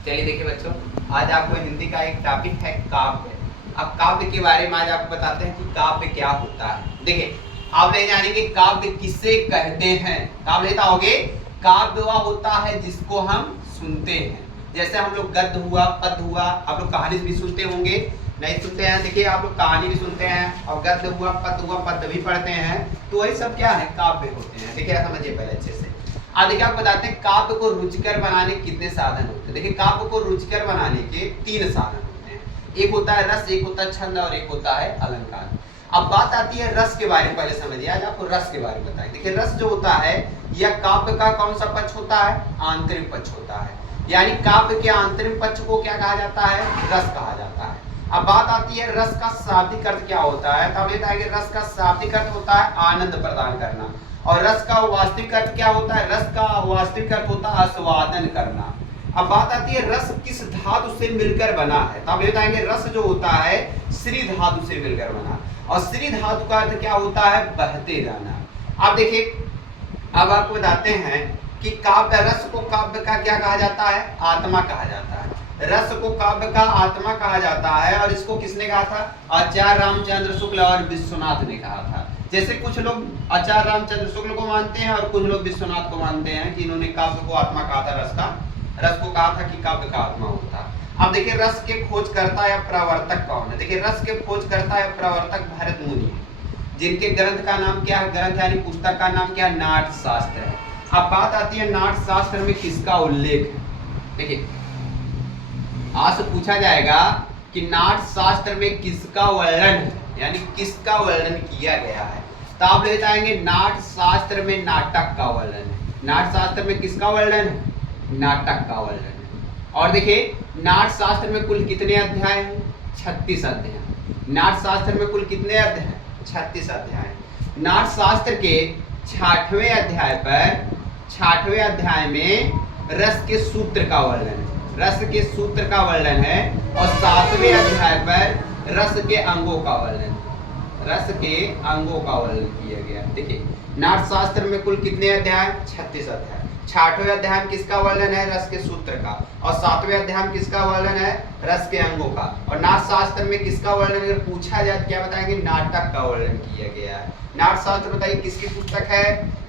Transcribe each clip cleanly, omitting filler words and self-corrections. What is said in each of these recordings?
चलिए देखिए बच्चों, आज आपको हिंदी का एक टॉपिक है काव्य। अब काव्य के बारे में आज आपको बताते हैं कि काव्य क्या होता है। देखिए, आप नहीं जानेंगे काव्य किसे कहते हैं। काव्य लेता होगे, काव्य वह होता है जिसको हम सुनते हैं। जैसे हम लोग गद्य हुआ, पद्य हुआ, आप लोग कहानी भी सुनते होंगे, नहीं सुनते हैं? देखिए, आप लोग कहानी भी सुनते हैं और गद्य हुआ, पद्य भी पढ़ते हैं, तो वही सब क्या है, काव्य होते हैं। देखिए समझिए पहले अच्छे से। अब देखिए, आपको बताते हैं काव्य को रुचिकर बनाने कितने साधन होते हैं। देखिए, काव्य को रुचिकर बनाने के 3 साधन होते हैं। एक होता है रस, एक होता है छंद और एक होता है अलंकार। अब बात आती है रस के बारे में, पहले समझिए। आज आपको रस के बारे में बताएं। देखिए, रस जो होता है यह काव्य का कौन सा पक्ष होता है? आंतरिक पक्ष होता है। यानी काव्य के आंतरिक पक्ष को क्या कहा जाता है? रस कहा जाता है। अब बात आती है रस का शाब्दिक अर्थ क्या होता है। तो लेता है कि रस का शाब्दिक अर्थ होता है आनंद प्रदान करना, और रस का वास्तविक अर्थ क्या होता है? रस का वास्तविक अर्थ होता है आस्वादन करना। अब बात आती है रस किस धातु से मिलकर बना है। तो आप ये बताएंगे रस जो होता है श्री धातु से मिलकर बना, और श्री धातु का अर्थ क्या होता है? बहते जाना। अब देखिए, अब आपको बताते हैं कि काव्य, रस को काव्य का क्या कहा जाता है? आत्मा कहा जाता है। रस को काव्य का आत्मा कहा जाता है, और इसको किसने कहा था? आचार्य रामचंद्र शुक्ल और विश्वनाथ ने कहा था। जैसे कुछ लोग आचार्य रामचंद्र शुक्ल को मानते हैं और कुछ लोग विश्वनाथ को मानते हैं कि इन्होंने काव्य को आत्मा कहा था, रस को कहा था कि काव्य का आत्मा होता। अब देखिए, रस के खोजकर्ता या प्रवर्तक कौन है? देखिए, रस के खोजकर्ता या प्रवर्तक भरत मुनि है, जिनके ग्रंथ का नाम क्या है? ग्रंथ यानी पुस्तक का नाम क्या है? नाट्यशास्त्र है। अब बात आती है नाट्यशास्त्र में किसका उल्लेख है। देखिए, आज से पूछा जाएगा कि नाट्यशास्त्र में किसका वर्णन है, यानी किसका वर्णन किया गया है। तो आप लेते आएंगे नाट्यशास्त्र में नाटक का वर्णन है। नाट्यशास्त्र में किसका वर्णन है? नाटक का वर्णन है। और देखिए, नाट्यशास्त्र में कुल कितने अध्याय हैं? 36 अध्याय। नाट्यशास्त्र में कुल कितने अध्याय हैं? 36 अध्याय। नाट्यशास्त्र के 6वें अध्याय पर, 6वें अध्याय में रस के सूत्र का वर्णन है। रस के सूत्र का वर्णन है, और 7वें अध्याय पर रस के अंगों का वर्णन, रस के अंगों का वर्णन किया गया। देखिए, नाट्यशास्त्र में कुल कितने अध्याय? 36 अध्याय। 6वें अध्याय में किसका वर्णन है? रस के सूत्र का। और 7वें अध्याय में किसका वर्णन है? रस के अंगों का। और नाट्यशास्त्र में किसका वर्णन अगर पूछा जाए क्या बताएंगे? नाटक का वर्णन किया गया है। नाट्यशास्त्र बताइए किसकी पुस्तक है?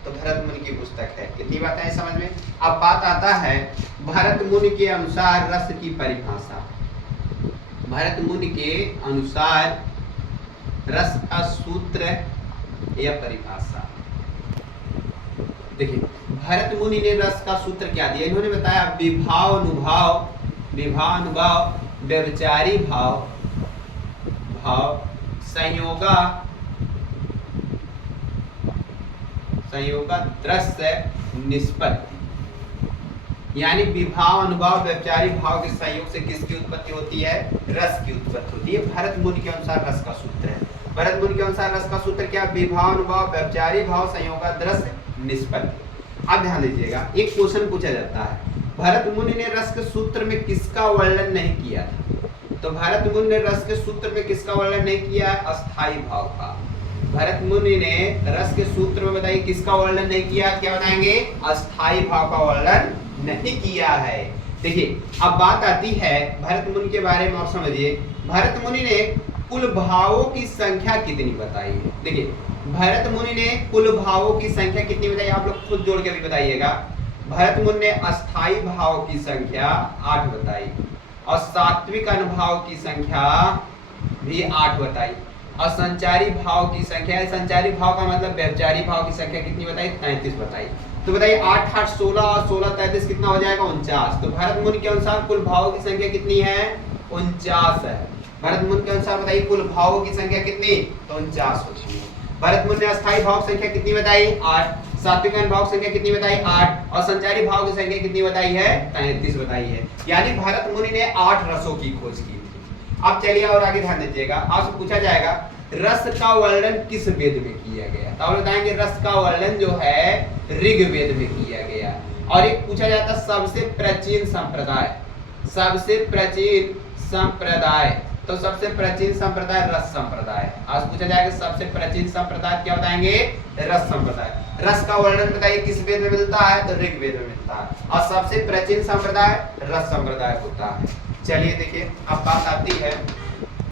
तो भरत मुनि की पुस्तक है। कितनी बातें हैं समझ में। अब बात आता है भरत मुनि के अनुसार रस की परिभाषा। भरत मुनि के अनुसार रस का सूत्र या परिभाषा। देखिए, भरत मुनि ने रस का सूत्र क्या दिया? इन्होंने बताया विभाव अनुभाव, व्यभिचारी भाव, संयोगा दृश्य निष्पत्ति। यानी विभाव अनुभाव व्यभिचारी भाव के संयोग से किसकी उत्पत्ति होती है? रस की उत्पत्ति होती है। भरत मुनि के अनुसार रस का सूत्र है। भरत मुनि के अनुसार रस का सूत्र क्या? विभाव अनुभाव व्यभिचारी भाव संयोगा दृश्य निष्पत्ति। अब ध्यान दीजिएगा, एक क्वेश्चन पूछा जाता है, भरत मुनि ने रस के सूत्र में किसका वर्णन नहीं किया था? तो भरत मुनि ने रस के सूत्र में किसका वर्णन नहीं किया है? अस्थाई भाव का। भरत मुनि ने रस के सूत्र में बताइए किसका वर्णन नहीं किया? क्या बताएंगे? अस्थाई भाव का वर्णन नहीं किया है। देखिए, अब बात आती है भरत मुनि के बारे में, आप समझिए। भरत मुनि ने कुल भावों की संख्या कितनी बताई है? देखिए, भरत मुनि ने कुल भावों की संख्या कितनी बताई? आप लोग खुद जोड़ के भी बताइएगा। भरत मुनि ने अस्थाई भाव की संख्या 8 बताई, और सात्विक अनुभाव की संख्या भी 8 बताई, और संचारी भाव की संख्या, संचारी भाव का मतलब व्यभिचारी भाव की संख्या कितनी बताई? 33 बताई। तो बताइए 8 8 16 और 16 33 कितना हो जाएगा? 49। तो भरत मुनि के अनुसार कुल भावों की संख्या कितनी है? 49 है। भरत मुनि के अनुसार बताइए कुल भावों की संख्या कितनी? तो 49 होती है। भरत मुनि ने अस्थाई भाव संख्या कितनी बताई? 8। सात्विक अनुभाव संख्या कितनी बताई? 8। और संचारी भाव की संख्या कितनी बताई है? 33 बताई है। यानी भरत मुनि ने 8 रसों की खोज की थी। अब चलिए और आगे ध्यान दीजिएगा, आपसे पूछा जाएगा रस का वर्णन किस वेद में किया गया? तो आप बताएंगे रस का वर्णन जो है ऋग्वेद में किया गया। और एक पूछा जाता सबसे प्राचीन संप्रदाय, सबसे प्राचीन संप्रदाय, तो सबसे प्राचीन संप्रदाय रस संप्रदाय। आज पूछा जाएगा सबसे प्राचीन संप्रदाय क्या बताएंगे? रस संप्रदाय। रस का वर्णन बताइए किस वेद में मिलता है, तो ऋग्वेद में मिलता है। और सबसे प्राचीन संप्रदाय रस संप्रदाय होता है। चलिए देखिए अब बात आती है